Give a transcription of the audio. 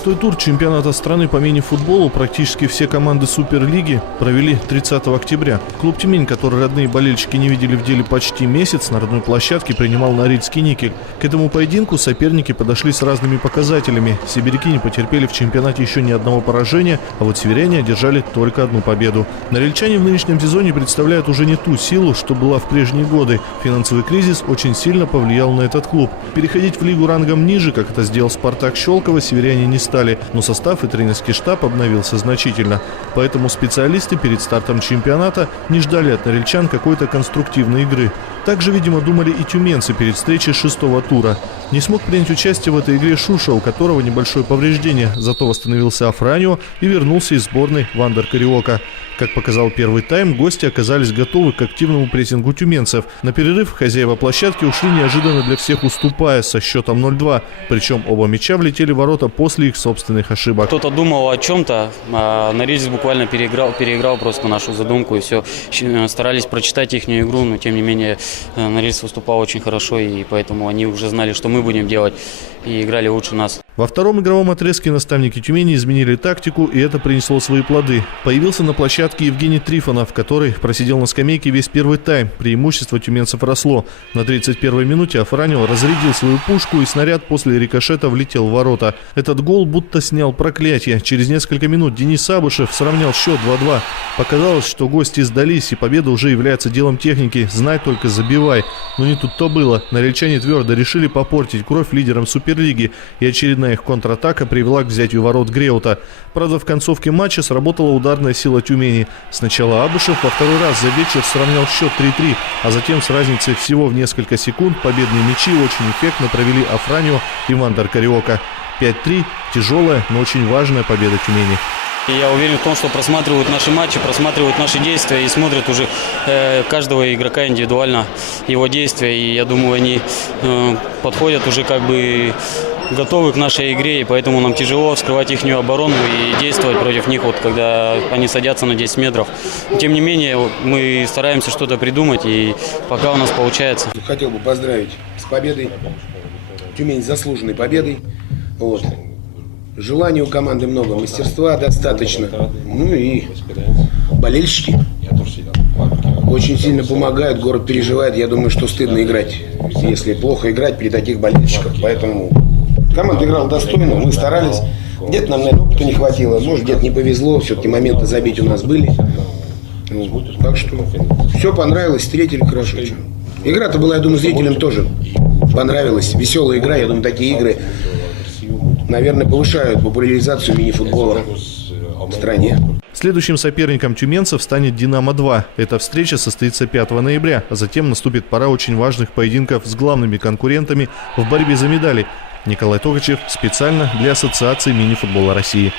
Шестой тур чемпионата страны по мини-футболу практически все команды Суперлиги провели 30 октября. Клуб «Тюмень», который родные болельщики не видели в деле почти месяц, на родной площадке принимал Норильский «Никель». К этому поединку соперники подошли с разными показателями. Сибиряки не потерпели в чемпионате еще ни одного поражения, а вот северяне одержали только одну победу. Норильчане в нынешнем сезоне представляют уже не ту силу, что была в прежние годы. Финансовый кризис очень сильно повлиял на этот клуб. Переходить в лигу рангом ниже, как это сделал «Спартак» Щелково, северяне не стали, но состав и тренерский штаб обновился значительно. Поэтому специалисты перед стартом чемпионата не ждали от норильчан какой-то конструктивной игры. Также, видимо, думали и тюменцы перед встречей шестого тура. Не смог принять участие в этой игре Шуша, у которого небольшое повреждение, зато восстановился Афранио и вернулся из сборной Вандер Кариока. Как показал первый тайм, гости оказались готовы к активному прессингу тюменцев. На перерыв хозяева площадки ушли неожиданно для всех, уступая со счетом 0-2. Причем оба мяча влетели в ворота после их собственных ошибок. Кто-то думал о чем-то, а Норильск буквально переиграл просто нашу задумку и все. Старались прочитать их игру, но тем не менее Норильск выступал очень хорошо, и поэтому они уже знали, что мы будем делать, и играли лучше нас. Во втором игровом отрезке наставники Тюмени изменили тактику, и это принесло свои плоды. Появился на площадке Евгений Трифонов, который просидел на скамейке весь первый тайм. Преимущество тюменцев росло. На 31-й минуте Афранио разрядил свою пушку, и снаряд после рикошета влетел в ворота. Этот гол будто снял проклятие. Через несколько минут Денис Абышев сравнял счет 2-2. Показалось, что гости сдались, и победа уже является делом техники. Знай только забивай. Но не тут-то было. Норильчане твердо решили попортить кровь лидерам Суперлиги, и очередная их контратака привела к взятию ворот Греута. Правда, в концовке матча сработала ударная сила Тюмени. Сначала Абышев во второй раз за вечер сравнял счет 3-3, а затем с разницей всего в несколько секунд победные мячи очень эффектно провели Афранио и Вандер Кариока. 5-3 – тяжелая, но очень важная победа Тюмени. Я уверен в том, что просматривают наши матчи, просматривают наши действия и смотрят уже каждого игрока индивидуально, его действия. И я думаю, они подходят уже как бы готовы к нашей игре, и поэтому нам тяжело вскрывать их оборону и действовать против них, вот, когда они садятся на 10 метров. Тем не менее, мы стараемся что-то придумать, и пока у нас получается. Хотел бы поздравить с победой. Тюмень заслуженной победой. Вот. Желания у команды много, мастерства достаточно. Ну и болельщики очень сильно помогают, город переживает. Я думаю, что стыдно играть, если плохо играть при таких болельщиках. Поэтому команда играла достойно, мы старались. Где-то нам, наверное, опыта не хватило, может, где-то не повезло. Все-таки моменты забить у нас были. Так что все понравилось, встретили хорошо. Игра-то была, я думаю, зрителям тоже понравилась. Веселая игра, я думаю, такие игры, наверное, повышают популяризацию мини-футбола в стране. Следующим соперником тюменцев станет «Динамо-2». Эта встреча состоится 5 ноября, а затем наступит пора очень важных поединков с главными конкурентами в борьбе за медали. Николай Тогачев специально для Ассоциации мини-футбола России.